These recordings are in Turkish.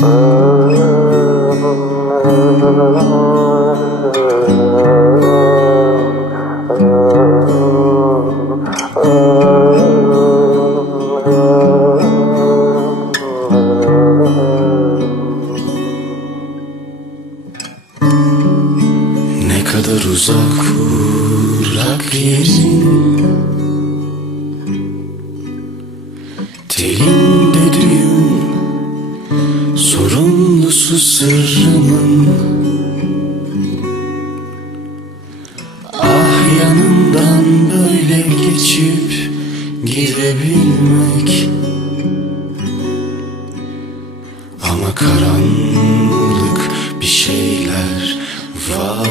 Ne kadar uzak uğrak yerin, telinde düğüm, sorumlusu sırrımın. Ah yanından böyle geçip gidebilmek, ama karanlık bir şeyler var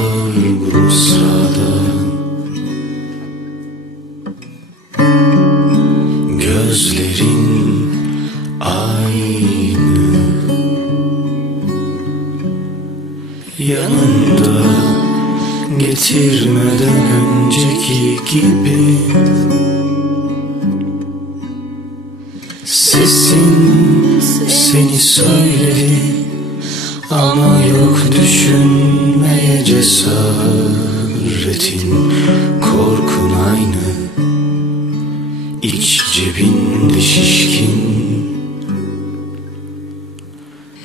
bu mısrada. Gözlerin aynı, yanında getirmeden önceki gibi. Sesin seni söyledi, ama yok düşünmeye cesaretin. Korkun aynı, iç cebinde şişkin.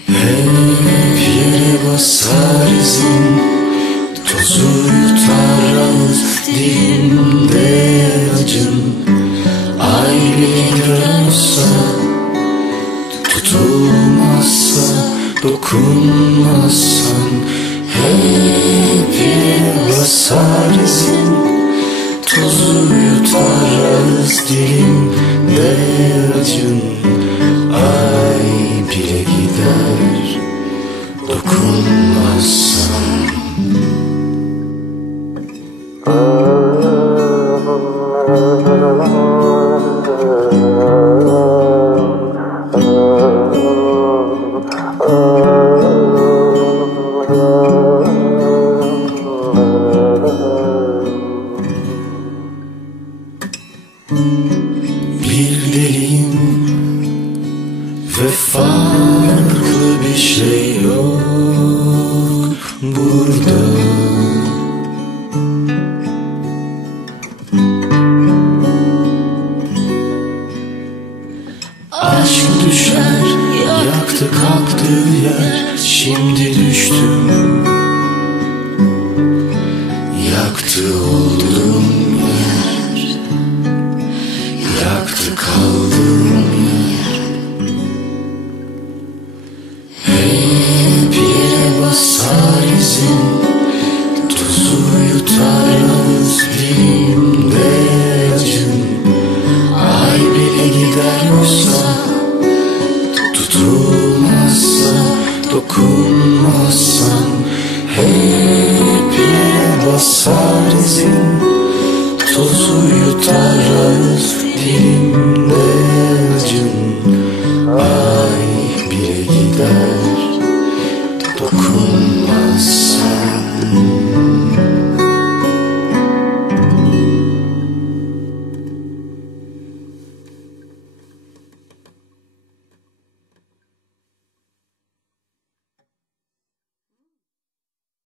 Hep yere basar izin, tozu yutar ağız dilinde acın. Ayrı olsa, tutulmazsa, dokunmazsan, hep yere basar izin, tozu yutar ağız dilimde acın. Ay bile gider, dokunmazsan. Bir deliyim ve farklı bir şey yok burada. Aşk düşer, yaktı kalktığı yer. Şimdi düştüm, yaktı olduğum yer, yaktı kaldığım yer. Hep yere basar izin, tozu yutar ağız dilimde acın. Ay bile gider olsa, tutulmazsa, dokunmazsan, hep yere basar izin, tozu yutar ağız dilimde acın.